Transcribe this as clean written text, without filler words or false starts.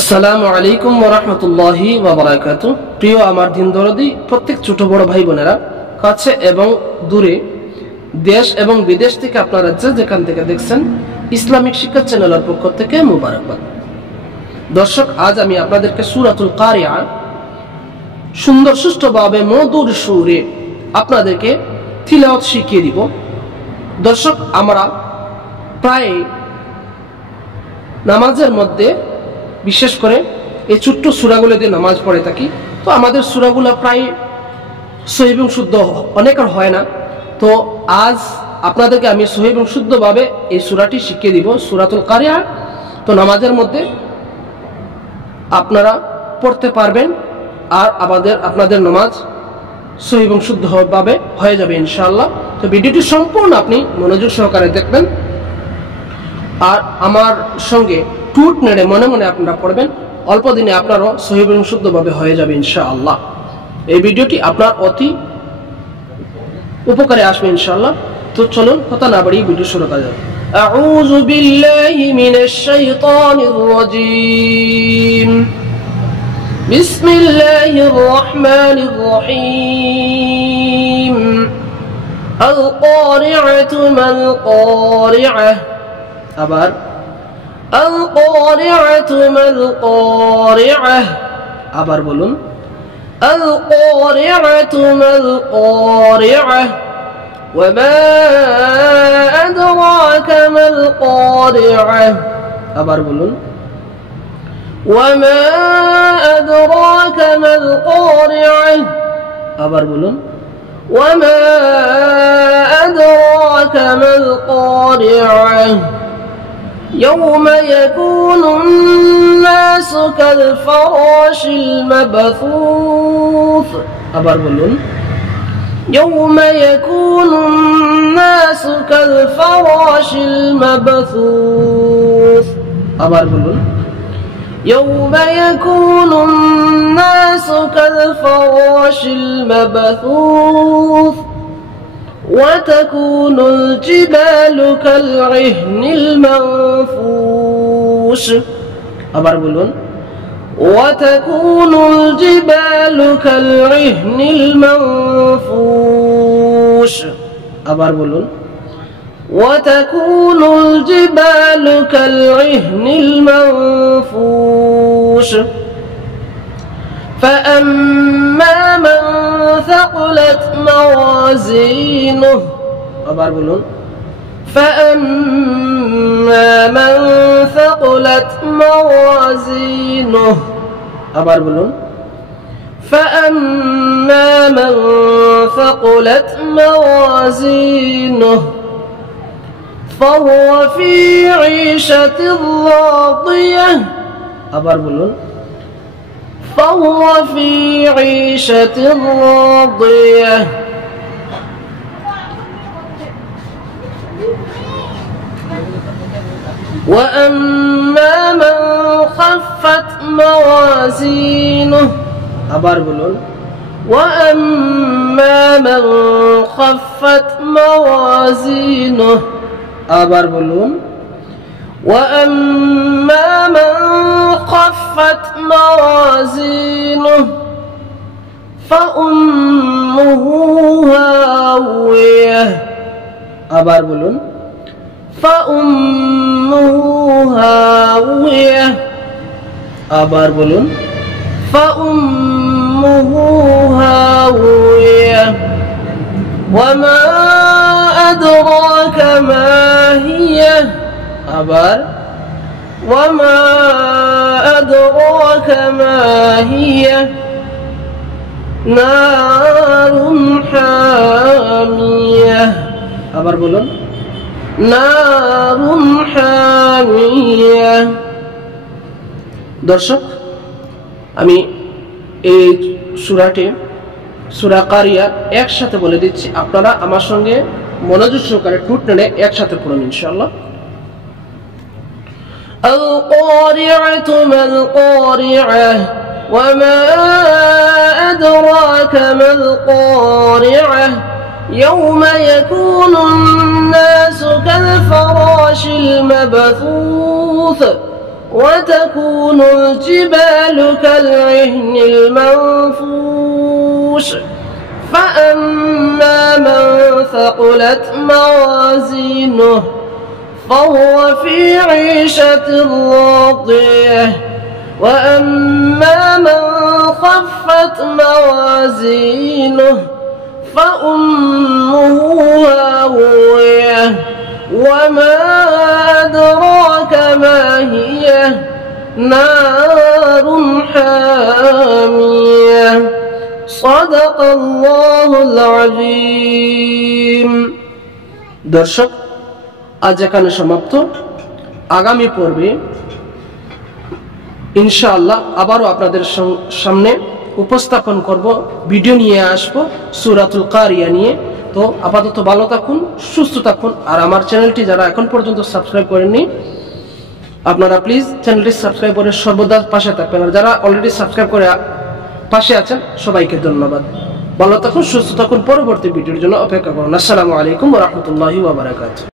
আসসালামু আলাইকুম ওয়া রাহমাতুল্লাহি ওয়া বারাকাতুহু। প্রিয় আমার দিন দরদি প্রত্যেক ছোট বড় ভাই বোনেরা, কাছে এবং দূরে, দেশ এবং বিদেশ থেকে আপনারা যেখান থেকে দেখছেন, ইসলামিক শিক্ষা চ্যানেলের পক্ষ থেকে মোবারকবাদ। দর্শক, আজ আমি আপনাদেরকে সূরাতুল কারিয়া সুন্দর সুষ্ঠুভাবে মধুর সুরে আপনাদেরকে তিলাওয়াত শিখিয়ে দিব। দর্শক, আমরা প্রায় নামাজের মধ্যে বিশেষ করে এই ছোট্ট সূরাগুলো দিয়ে নামাজ পড়ে থাকি। তো আমাদের সূরাগুলো প্রায় সহিহ এবং শুদ্ধ অনেকের হয় না। তো আজ আপনাদেরকে আমি সহিহ এবং শুদ্ধভাবে এই সূরাটি শিখিয়ে দিব, সূরাতুল কারিয়া। তো নামাজের মধ্যে আপনারা পড়তে পারবেন আর আপনাদের নামাজ সহিহ এবং শুদ্ধভাবে হয়ে যাবে ইনশাআল্লাহ। তো ভিডিওটি সম্পূর্ণ আপনি মনোযোগ সহকারে দেখবেন আর আমার সঙ্গে টুট নেড়ে মনে মনে আপনারা পড়বেন। অল্প দিনে আপনারও সহিহ এবং শুদ্ধভাবে হয়ে যাবে ইনশাআল্লাহ। এই ভিডিওটি আপনার অতি উপকারে আসবে ইনশাআল্লাহ। তো চলুন কথা না বাড়িয়ে ভিডিও শুরু করা যাক। আউযু বিল্লাহি মিনাশ শাইতানির রাজীম। বিসমিল্লাহির রহমানির রহিম। আল কারিআতু মাল কারিআহ। আবার القارعة ما القارعة আবার বলুন القارعة ما القارعة وما أدراك ما القارعة আবার বলুন وما أدراك ما القارعة আবার বলুন وما أدراك ما القارعة يوم يكون الناس كالفراش المبثوث আবার বলুন يوم يكون الناس كالفراش المبثوث আবার বলুন يوم يكون الناس كالفراش المبثوث وتكون الجبال كالعهن المنفوش আবার বলুন وتكون الجبال كالعهن المنفوش আবার বলুন وتكون الجبال كالعهن المنفوش فأما من ثقلت موازينه আবার বলুন فأما من ثقلت موازينه আবার বলুন فأما من ثقلت موازينه فهو في عيشة راضية আবার বলুন فهو في عيشة راضية وأما من خفت موازينه আবার বলুন وأما من خفت موازينه আবার বলুন وأما من خفت موازينه فأمه هاوية আবার বলুন فأمه هاوية আবার বলুন فأمه هاوية وما أدراك ما هي আবার وما أدراك ما هي نار حامية আবার বলুন نار حامية। দর্শক, আমি এই সূরাটি সূরা কারিয়া একসাথে বলে দিচ্ছি, আপনারা আমার সঙ্গে মনোযোগ সহকারে টুট নেড়ে একসাথে পড়ুন ইনশাআল্লাহ। القارعة ما القارعة وما أدراك ما القارعة يوم يكون الناس كالفراش المبثوث وتكون الجبال كالعهن المنفوش فأما من ثقلت موازينه فهو في عيشة راضية وأما من خفت موازينه فأمه هاوية وما أدراك ما هي نار حامية صدق الله العظيم। দর্শক, আজ এখানে সমাপ্ত। আগামী পর্বে ইনশাআল্লাহ আবারও আপনাদের সামনে উপস্থাপন করব, ভিডিও নিয়ে আসবো সূরাতুল কারিয়া নিয়ে। তো আপাতত ভালো থাকুন, সুস্থ থাকুন। আর আমার চ্যানেলটি যারা এখন পর্যন্ত সাবস্ক্রাইব করেননি, আপনারা প্লিজ চ্যানেলটি সাবস্ক্রাইব করে সর্বদা পাশে থাকবেন। আর যারা অলরেডি সাবস্ক্রাইব করে পাশে আছেন, সবাইকে ধন্যবাদ। ভালো থাকুন, সুস্থ থাকুন। পরবর্তী ভিডিওর জন্য অপেক্ষা করুন। আসসালামু আলাইকুম ওয়া রাহমাতুল্লাহি ওয়া বারাকাতুহু।